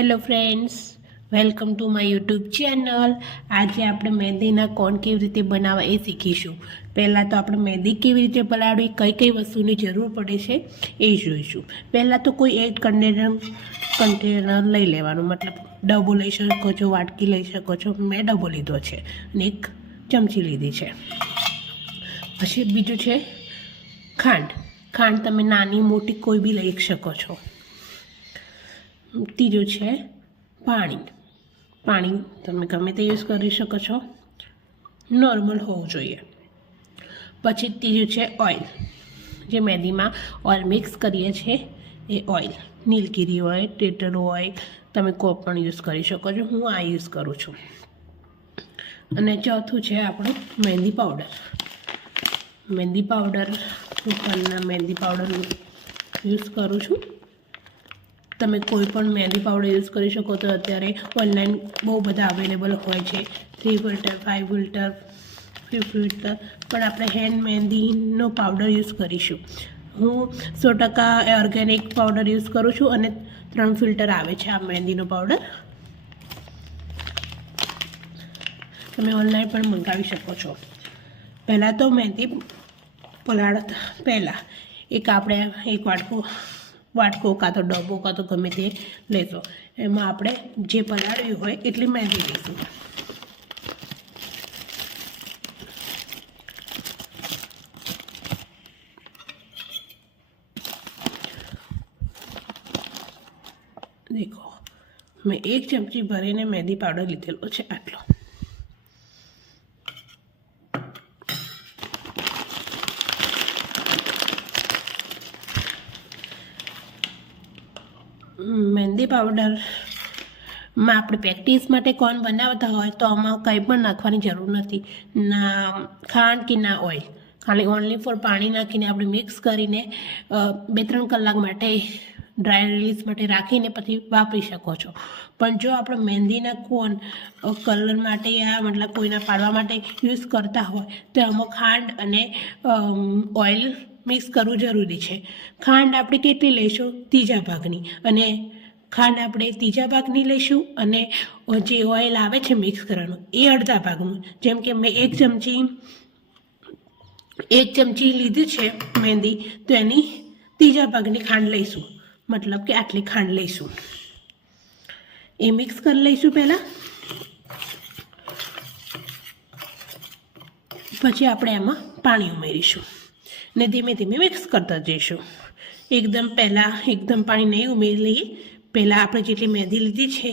Hello friends, welcome to my YouTube channel. આજે આપણે મહેંદીના કોન કેવી રીતે બનાવવા એ શીખીશું. પહેલાં તો આપણે મહેંદી કેવી રીતે પલાળવી, કઈ કઈ વસ્તુની જરૂર પડે છે એ જોઈશું. પહેલાં તો કોઈ એક કન્ટેનર લઈ લેવાનું, મતલબ ડબ્બો લઈ શકો છો, વાટકી લઈ શકો છો. મેં ડબ્બો લીધો છે અને એક ચમચી લીધી છે. પછી બીજું છે ખાંડ તમે નાની મોટી કોઈ બી લઈ શકો છો. ત્રીજું છે પાણી તમે ગમે તે યુઝ કરી શકો છો, નોર્મલ હોવું જોઈએ. પછી ત્રીજું છે ઓઇલ, જે મહેંદીમાં ઓઇલ મિક્સ કરીએ છીએ એ ઓઇલ, નીલગીરી ઓઇલ, ટેટર ઓઇલ, તમે કોઈ પણ યુઝ કરી શકો છો. હું આ યુઝ કરું છું. અને ચોથું છે આપણું મહેંદી પાવડર. હું કલના મહેંદી પાવડર યુઝ કરું છું. તમે કોઈ પણ મહેંદી પાવડર યુઝ કરી શકો. તો અત્યારે ઓનલાઈન બહુ બધા અવેલેબલ હોય છે, 3 ફિલ્ટર, 5 ફિલ્ટર, 5 ફિલ્ટર. પણ આપણે હેન્ડ મહેંદીનો પાવડર યુઝ કરીશું. હું 100% ઓર્ગેનિક પાવડર યુઝ કરું છું અને 3 ફિલ્ટર આવે છે આ મહેંદીનો પાવડર. તમે ઓનલાઈન પણ મંગાવી શકો છો. પહેલાં તો મહેંદી પલાળતા પહેલાં એક વાટકો કાં તો ડબ્બો કાં તો ગમે તે લેશો. એમાં આપણે જે પલાળ્યું હોય એટલી મહેંદી લઈશું. દેખો, મેં 1 ચમચી ભરીને મહેંદી પાવડર લીધેલો છે, આટલો. મહેંદી પાવડરમાં આપણે પ્રેક્ટિસ માટે કોન બનાવતા હોય તો આમાં કંઈ પણ નાખવાની જરૂર નથી, ના ખાંડ કે ના ઓઇલ. ખાલી ઓનલી ફોર પાણી નાખીને આપણે મિક્સ કરીને 2-3 કલાક માટે ડ્રાય રિલીઝ માટે રાખીને પછી વાપરી શકો છો. પણ જો આપણે મહેંદીના કોન કલર માટે યા મતલબ કોઈના પાડવા માટે યુઝ કરતા હોય તો આમાં ખાંડ અને ઓઇલ મિક્સ કરવું જરૂરી છે. ખાંડ આપણે કેટલી લઈશું? 3 ભાગની. અને ખાંડ આપણે 3 ભાગની લઈશું અને જે ઓઇલ આવે છે મિક્સ કરવાનું એ 1/2 ભાગનું. જેમ કે મેં 1 ચમચી લીધી છે મહેંદી, તો એની 3 ભાગની ખાંડ લઈશું, મતલબ કે આટલી ખાંડ લઈશું. એ મિક્સ કરી લઈશું પહેલાં. પછી આપણે એમાં પાણી ઉમેરીશું ને ધીમે ધીમે મિક્સ કરતા જઈશું. એકદમ પાણી નહીં ઉમેરી લઈએ. પહેલાં આપણે જેટલી મહેંદી લીધી છે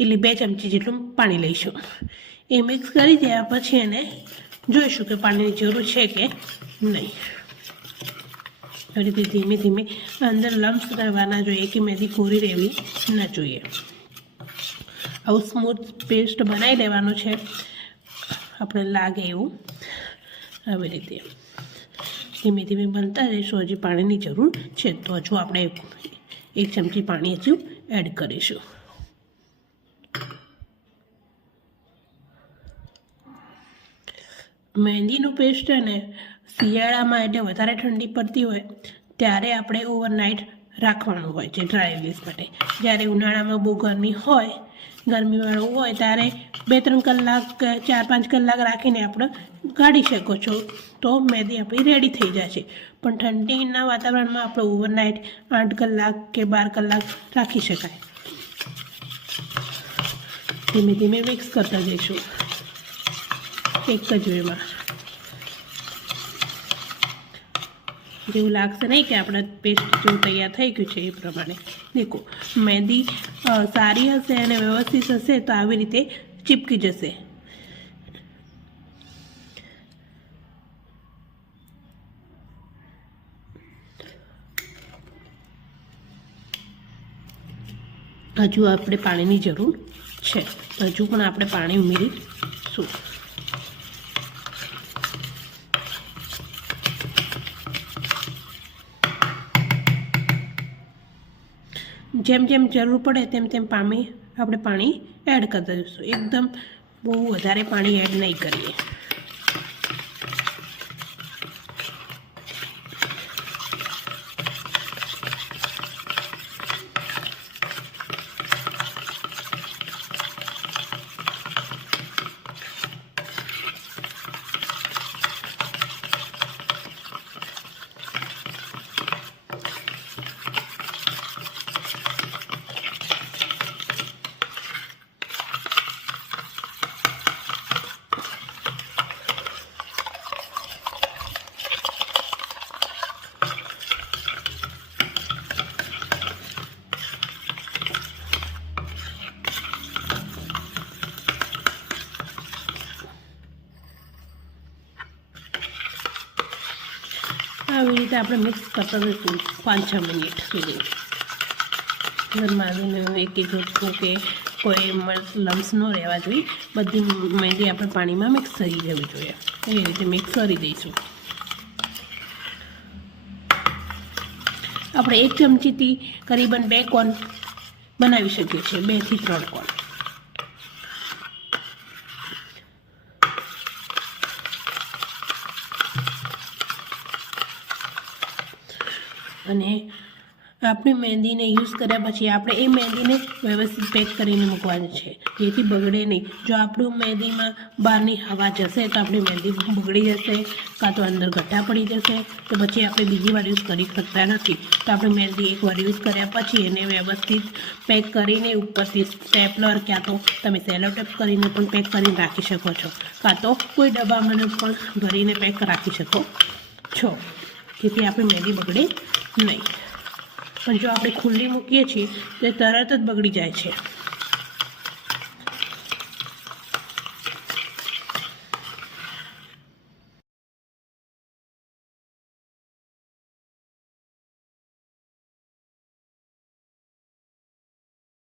એટલે 2 ચમચી જેટલું પાણી લઈશું. એ મિક્સ કરી દયા પછી એને જોઈશું કે પાણીની જરૂર છે કે નહીં. એ રીતે ધીમે ધીમે અંદર લમ્સ રહેવાના જોઈએ, કે મહેંદી કોરી રહેવી ન જોઈએ. આવું સ્મૂથ પેસ્ટ બનાવી લેવાનું છે આપણે લાગે એવું. આવી રીતે ધીમે ધીમે બનતા રહીશું. હજી પાણીની જરૂર છે તો હજુ આપણે 1 ચમચી પાણી હજુ એડ કરીશું. મહેંદીનું પેસ્ટ ને શિયાળામાં એટલે વધારે ઠંડી પડતી હોય ત્યારે આપણે ઓવરનાઇટ રાખવાનું હોય છે ડ્રાય રિલીઝ માટે. જ્યારે ઉનાળામાં બહુ ગરમીવાળું હોય ત્યારે 2-3 કલાક, 4-5 કલાક રાખીને આપણે કાઢી શકો છો, તો મહેંદી આપણી રેડી થઈ જાય છે. પણ ઠંડીના વાતાવરણમાં આપણે ઓવરનાઇટ 8 કલાક કે 12 કલાક રાખી શકાય. ધીમે ધીમે મિક્સ કરતા જઈશું એક જ વેમાં. જેવું લાગશે નહીં કે આપણા પેસ્ટ જેવું તૈયાર થઈ ગયું છે એ પ્રમાણે. દેખો, મહેંદી સારી હશે અને વ્યવસ્થિત હશે તો આવી રીતે ચીપકી જશે. હજુ આપણે પાણીની જરૂર છે તો હજુ પણ આપણે પાણી ઉમેરીશું. જેમ જેમ જરૂર પડે તેમ આપણે પાણી એડ કરતા જઈશું. એકદમ બહુ વધારે પાણી એડ નહીં કરીએ. આવી રીતે આપણે મિક્સ કરતા રહીશું 5-6 મિનિટ સુધી. માવીને એક જોતું કે કોઈ લમ્સ ન રહેવા જોઈએ, બધી મહેંદી આપણે પાણીમાં મિક્સ થઈ જવી જોઈએ. એવી રીતે મિક્સ કરી દઈશું. આપણે 1 ચમચીથી કરીબન 2 કોન બનાવી શકીએ છીએ, 2 થી 3 કોન. અને આપણી મહેંદીને યુઝ કર્યા પછી આપણે એ મહેંદીને વ્યવસ્થિત પેક કરીને મૂકવાની છે, જેથી બગડે નહીં. જો આપણું મહેંદીમાં બહારની હવા જશે તો આપણી મહેંદી બગડી જશે, કાં તો અંદર ગઠ્ઠા પડી જશે, તો પછી આપણે બીજી વાર યુઝ કરી શકતા નથી. તો આપણે મહેંદી એકવાર યુઝ કર્યા પછી એને વ્યવસ્થિત પેક કરીને ઉપરથી સ્ટેપલર ક્યાં તો તમે સેલો ટેપ કરીને પણ પેક કરીને રાખી શકો છો, કાં તો કોઈ ડબ્બામાં પણ ભરીને પેક રાખી શકો છો, જેથી આપણી મહેંદી બગડે નહીં. પણ જો આપણે ખુલ્લી મૂકીએ છીએ તો તરત જ બગડી જાય છે.